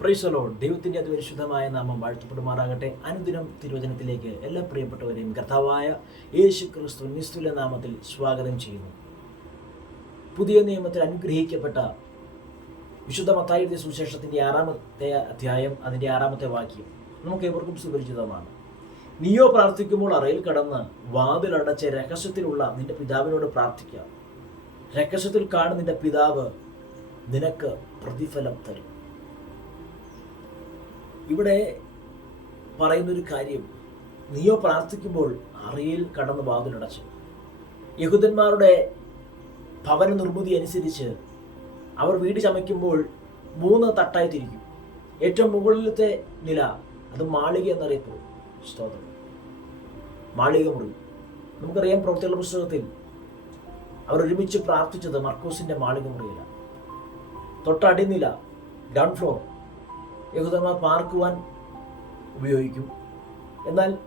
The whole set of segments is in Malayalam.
പ്രൈസലോ ദൈവത്തിന്റെ അതിപരിശുദ്ധമായ നാമം വാഴ്ത്തപ്പെടുമാറാകട്ടെ. അനുദിനം തിരുവചനത്തിലേക്ക് എല്ലാ പ്രിയപ്പെട്ടവരെയും കർത്താവായ യേശു ക്രിസ്തു നിസ്തുല നാമത്തിൽ സ്വാഗതം ചെയ്യുന്നു. പുതിയ നിയമത്തിൽ അനുഗ്രഹിക്കപ്പെട്ട വിശുദ്ധ മത്തായുടെ സുവിശേഷത്തിന്റെ ആറാമത്തെ അധ്യായം അതിന്റെ ആറാമത്തെ വാക്യം നമുക്ക് ഏവർക്കും സുപരിചിതമാണ്. നീയോ പ്രാർത്ഥിക്കുമ്പോൾ അറയിൽ കടന്ന് വാതിലടച്ച് രഹസ്യത്തിലുള്ള നിന്റെ പിതാവിനോട് പ്രാർത്ഥിക്കാം. രഹസ്യത്തിൽ കാണുന്ന നിന്റെ പിതാവ് നിനക്ക് പ്രതിഫലം തരും. ഇവിടെ പറയുന്നൊരു കാര്യം നീയോ പ്രാർത്ഥിക്കുമ്പോൾ അറിയിൽ കടന്ന് വാതിലടച്ചു. യഹൂദന്മാരുടെ ഭവന നിർമ്മിതി അനുസരിച്ച് അവർ വീട് ചമയ്ക്കുമ്പോൾ മൂന്ന് തട്ടായി തിരിക്കും. ഏറ്റവും മുകളിലത്തെ നില അത് മാളിക എന്നറിയപ്പെടും. സ്തോത്രം. മാളിക മുറി. നമുക്കറിയാം പ്രവൃത്തികളുടെ പുസ്തകത്തിൽ അവർ ഒരുമിച്ച് പ്രാർത്ഥിച്ചത് മർക്കോസിന്റെ മാളിക മുറിയിലാണ് തൊട്ടടിനില ഗ്രൗണ്ട് ഫ്ലോർ യഹൂദന്മാർ പാർക്കുവാൻ ഉപയോഗിക്കും. എന്നാൽ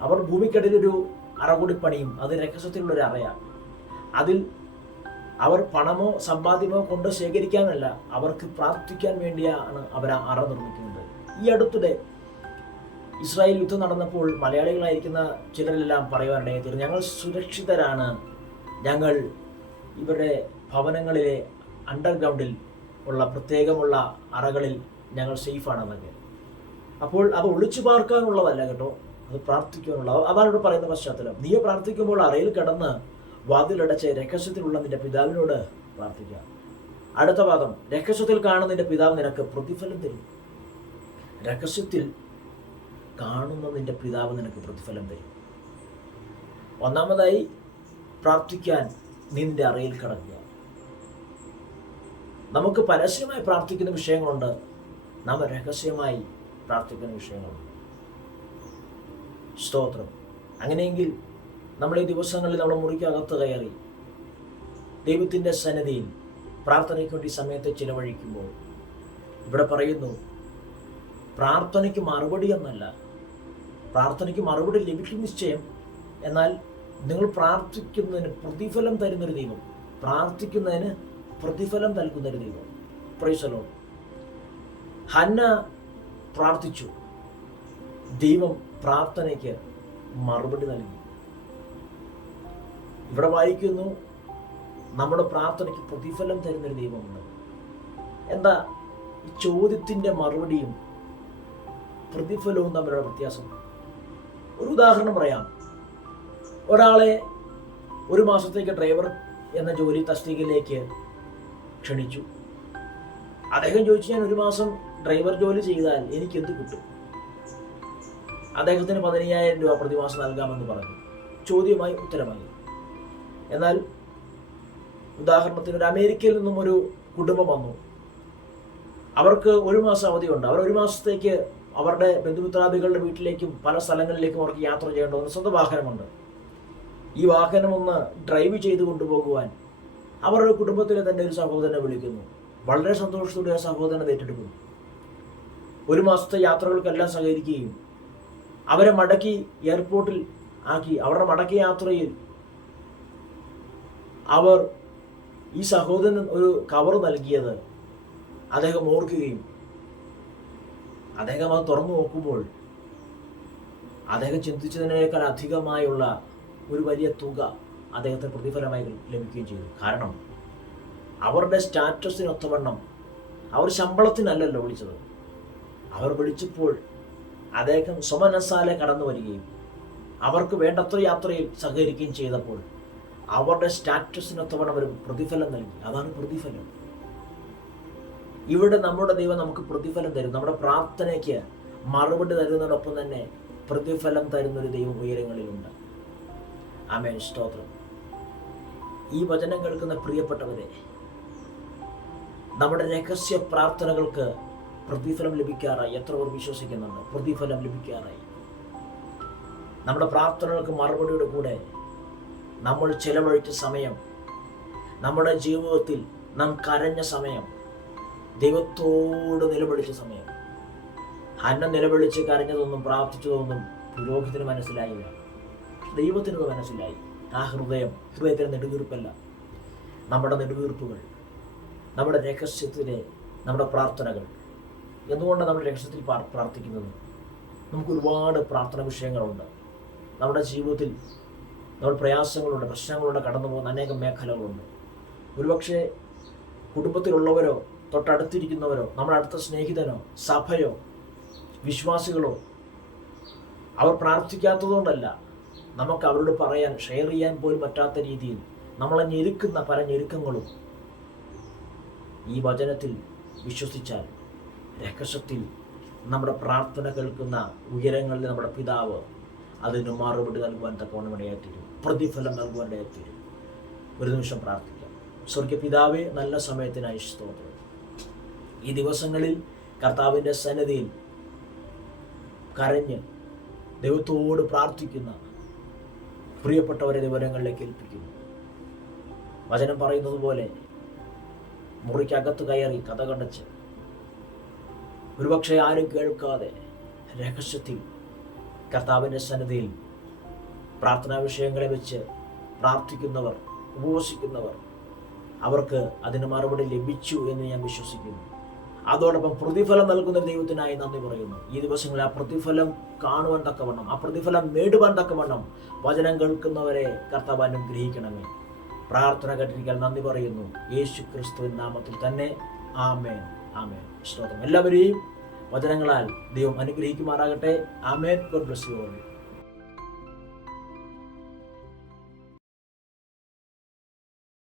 അവർ ഭൂമിക്കടിയിലൊരു അറ കൂടി പണിയും അത് രഹസ്യത്തിലുള്ള ഒരു അറയാണ്. അതിൽ അവർ പണമോ സമ്പാദ്യമോ കൊണ്ട് ശേഖരിക്കാനല്ല അവർക്ക് പ്രാർത്ഥിക്കാൻ വേണ്ടിയാണ് അവർ ആ അറ നിർമ്മിക്കുന്നത്. ഈ അടുത്തിടെ ഇസ്രായേൽ യുദ്ധം നടന്നപ്പോൾ മലയാളികളായിരിക്കുന്ന ചിലരെല്ലാം പറയുവാനിടയായി തീർന്നു ഞങ്ങൾ സുരക്ഷിതരാണ്. ഞങ്ങൾ ഇവരുടെ ഭവനങ്ങളിലെ അണ്ടർഗ്രൗണ്ടിൽ ഉള്ള പ്രത്യേകമുള്ള അറകളിൽ ഞങ്ങൾ സേഫാണെന്നൊക്കെ. അപ്പോൾ അവ ഒളിച്ചു പാർക്കാനുള്ളതല്ല കേട്ടോ അത് പ്രാർത്ഥിക്കാനുള്ള. അവനോട് പറയുന്ന പശ്ചാത്തലം നീ പ്രാർത്ഥിക്കുമ്പോൾ അറയിൽ കിടന്ന് വാതിലടച്ച് രഹസ്യത്തിലുള്ള നിന്റെ പിതാവിനോട് പ്രാർത്ഥിക്കുക അടുത്ത പാദം രഹസ്യത്തിൽ കാണുന്ന നിന്റെ പിതാവ് നിനക്ക് പ്രതിഫലം തരും. രഹസ്യത്തിൽ കാണുന്ന നിന്റെ പിതാവ് നിനക്ക് പ്രതിഫലം തരും. ഒന്നാമതായി പ്രാർത്ഥിക്കാൻ നിന്റെ അറയിൽ കിടക്കുക. നമുക്ക് പരസ്യമായി പ്രാർത്ഥിക്കുന്ന വിഷയങ്ങളുണ്ട്. നാം രഹസ്യമായി പ്രാർത്ഥിക്കുന്ന വിഷയങ്ങളുണ്ട് സ്തോത്രം. അങ്ങനെയെങ്കിൽ നമ്മൾ ഈ ദിവസങ്ങളിൽ നമ്മൾ മുറിക്കകത്ത് കയറി ദൈവത്തിന്റെ സന്നദ്ധിയിൽ പ്രാർത്ഥനയ്ക്ക് വേണ്ടി സമയത്തെ ചിലവഴിക്കുമ്പോൾ ഇവിടെ പറയുന്നു പ്രാർത്ഥനയ്ക്ക് മറുപടി എന്നല്ല പ്രാർത്ഥനയ്ക്ക് മറുപടി ലഭിക്കും നിശ്ചയം. എന്നാൽ നിങ്ങൾ പ്രാർത്ഥിക്കുന്നതിന് പ്രതിഫലം തരുന്നൊരു ദൈവം പ്രാർത്ഥിക്കുന്നതിന് പ്രതിഫലം നൽകുന്നൊരു ദൈവം. പ്രൈസലോ ഹന്ന പ്രാർത്ഥിച്ചു. ദൈവം പ്രാർത്ഥനയ്ക്ക് മറുപടി നൽകി. ഇവിടെ വായിക്കുന്നു നമ്മുടെ പ്രാർത്ഥനയ്ക്ക് പ്രതിഫലം തരുന്നൊരു ദൈവമുണ്ട്. എന്താ ഈ ചോദ്യത്തിന്റെ മറുപടിയും പ്രതിഫലവും തമ്മിലുള്ള വ്യത്യാസം? ഒരു ഉദാഹരണം പറയാം. ഒരാളെ ഒരു മാസത്തേക്ക് ഡ്രൈവർ എന്ന ജോലി തസ്തികയിലേക്ക് ക്ഷണിച്ചു. അദ്ദേഹം ചോദിച്ചു ഞാൻ ഒരു മാസം ഡ്രൈവർ ജോലി ചെയ്താൽ എനിക്ക് എന്ത് കിട്ടും? അദ്ദേഹത്തിന് പതിനയ്യായിരം രൂപ പ്രതിമാസം നൽകാമെന്ന് പറഞ്ഞു. ചോദ്യമായി ഉത്തരമായി. എന്നാൽ ഉദാഹരണത്തിന് ഒരു അമേരിക്കയിൽ നിന്നും ഒരു കുടുംബം വന്നു. അവർക്ക് ഒരു മാസം അവധിയുണ്ട്. അവർ ഒരു മാസത്തേക്ക് അവരുടെ ബന്ധുമിത്രാദികളുടെ വീട്ടിലേക്കും പല സ്ഥലങ്ങളിലേക്കും അവർക്ക് യാത്ര ചെയ്യേണ്ടതുണ്ട് സ്വന്തം വാഹനമുണ്ട്. ഈ വാഹനം ഒന്ന് ഡ്രൈവ് ചെയ്ത് കൊണ്ടുപോകുവാൻ അവരുടെ കുടുംബത്തിലെ തന്നെ ഒരു സഹോദരനെ വിളിക്കുന്നു. വളരെ സന്തോഷത്തോടെ ആ സഹോദരനെ ഏറ്റെടുക്കുന്നു ഒരു മാസത്തെ യാത്രകൾക്കെല്ലാം സഹകരിക്കുകയും അവരെ മടക്കി എയർപോർട്ടിൽ ആക്കി അവരുടെ മടക്കി യാത്രയിൽ അവർ ഈ സഹോദരൻ ഒരു കവർ നൽകിയത് അദ്ദേഹം ഓർക്കുകയും അദ്ദേഹം അത് തുറന്നു നോക്കുമ്പോൾ അദ്ദേഹം ചിന്തിച്ചതിനേക്കാൾ അധികമായുള്ള ഒരു വലിയ തുക അദ്ദേഹത്തെ പ്രതിഫലമായി ലഭിക്കുകയും ചെയ്തു. കാരണം അവരുടെ സ്റ്റാറ്റസിനൊത്തവണ്ണം അവർ ശമ്പളത്തിനല്ലല്ലോ വിളിച്ചത്. അവർ വിളിച്ചപ്പോൾ അദ്ദേഹം സുമനസാലെ കടന്നു വരികയും അവർക്ക് വേണ്ടത്ര യാത്രയിൽ സഹകരിക്കുകയും ചെയ്തപ്പോൾ അവരുടെ സ്റ്റാറ്റസിനൊത്തവണ്ണം അവർ പ്രതിഫലം നൽകി. അതാണ് പ്രതിഫലം. ഇവിടെ നമ്മുടെ ദൈവം നമുക്ക് പ്രതിഫലം തരും. നമ്മുടെ പ്രാർത്ഥനയ്ക്ക് മറുപടി തരുന്നതോടൊപ്പം തന്നെ പ്രതിഫലം തരുന്നൊരു ദൈവം ഉയരങ്ങളിലുണ്ട്. ആമേൻ. സ്തോത്രം. ഈ വചനം കേൾക്കുന്ന പ്രിയപ്പെട്ടവരെ നമ്മുടെ രഹസ്യ പ്രാർത്ഥനകൾക്ക് പ്രതിഫലം ലഭിക്കാറായി. എത്ര പേർ വിശ്വസിക്കുന്നുണ്ട്? പ്രതിഫലം ലഭിക്കാറായി. നമ്മുടെ പ്രാർത്ഥനകൾക്ക് മറുപടിയുടെ കൂടെ നമ്മൾ ചെലവഴിച്ച സമയം നമ്മുടെ ജീവിതത്തിൽ നാം കരഞ്ഞ സമയം ദൈവത്തോട് നിലവിളിച്ച സമയം അന്ന നിലവിളിച്ച് കരഞ്ഞതൊന്നും പ്രാർത്ഥിച്ചതൊന്നും പുരോഹിതന് മനസ്സിലായില്ല. ദൈവത്തിനത് മനസ്സിലായി. ആ ഹൃദയം ഹൃദയത്തിന് നെടുവീർപ്പല്ല. നമ്മുടെ നെടുവീർപ്പുകൾ നമ്മുടെ രഹസ്യത്തിലെ നമ്മുടെ പ്രാർത്ഥനകൾ എന്തുകൊണ്ടാണ് നമ്മൾ രക്ഷത്തിൽ പ്രാർ- പ്രാർത്ഥിക്കുന്നത്? നമുക്ക് ഒരുപാട് പ്രാർത്ഥന വിഷയങ്ങളുണ്ട്. നമ്മുടെ ജീവിതത്തിൽ നമ്മൾ പ്രയാസങ്ങളുണ്ട് പ്രശ്നങ്ങളുണ്ട് കടന്നു പോകുന്ന അനേകം മേഖലകളുണ്ട്. ഒരുപക്ഷെ കുടുംബത്തിലുള്ളവരോ തൊട്ടടുത്തിരിക്കുന്നവരോ നമ്മുടെ അടുത്ത സ്നേഹിതനോ സഭയോ വിശ്വാസികളോ അവർ പ്രാർത്ഥിക്കാത്തതുകൊണ്ടല്ല നമുക്ക് അവരോട് പറയാൻ ഷെയർ ചെയ്യാൻ പോലും പറ്റാത്ത രീതിയിൽ നമ്മളെ ഞെരുക്കുന്ന പല ഞെരുക്കങ്ങളും ഈ വചനത്തിൽ വിശ്വസിച്ചാൽ രഹസ്യത്തിൽ നമ്മുടെ പ്രാർത്ഥന കേൾക്കുന്ന ഉയരങ്ങളിൽ നമ്മുടെ പിതാവ് അതിന് മറുപടി നൽകുവാൻ തക്കവണ്ണം ഇടയായിത്തീരും. പ്രതിഫലം നൽകുവാൻ ഇടയായിത്തീരും. ഒരു നിമിഷം പ്രാർത്ഥിക്കാം. സ്വർഗ പിതാവേ നല്ല സമയത്തിനായി സ്തോത്രം. ഈ ദിവസങ്ങളിൽ കർത്താവിന്റെ സന്നദ്ധിയിൽ കരഞ്ഞ് ദൈവത്തോട് പ്രാർത്ഥിക്കുന്ന പ്രിയപ്പെട്ടവരെ വിവരങ്ങളിലേക്ക് ഏൽപ്പിക്കുന്നു. വചനം പറയുന്നത് പോലെ മുറിക്കകത്ത് കയറി കഥ കണ്ടച്ച് ഒരുപക്ഷെ ആരും കേൾക്കാതെ രഹസ്യത്തിൽ കർത്താവിന്റെ സന്നിധിയിൽ പ്രാർത്ഥനാ വിഷയങ്ങളെ വെച്ച് പ്രാർത്ഥിക്കുന്നവർ ഉപവസിക്കുന്നവർ അവർക്ക് അതിന് മറുപടി ലഭിച്ചു എന്ന് ഞാൻ വിശ്വസിക്കുന്നു. അതോടൊപ്പം പ്രതിഫലം നൽകുന്ന ദൈവത്തിനായി നന്ദി പറയുന്നു. ഈ ദിവസങ്ങളിൽ ആ പ്രതിഫലം കാണുവാൻ തക്കവണ്ണം ആ പ്രതിഫലം നേടുവാൻ തക്കവണ്ണം വചനം കേൾക്കുന്നവരെ കർത്താവ് അനുഗ്രഹിക്കണമേ. പ്രാർത്ഥന കേട്ടിരിക്കാൻ നന്ദി പറയുന്നു. യേശു ക്രിസ്തുവിൻ നാമത്തിൽ തന്നെ ആമേൻ. ആമേൻ. സ്തോത്രം. എല്ലാവരെയും വചനങ്ങളാൽ ദൈവം അനുഗ്രഹിക്കുമാറാകട്ടെ. ആമേൻ. God bless you all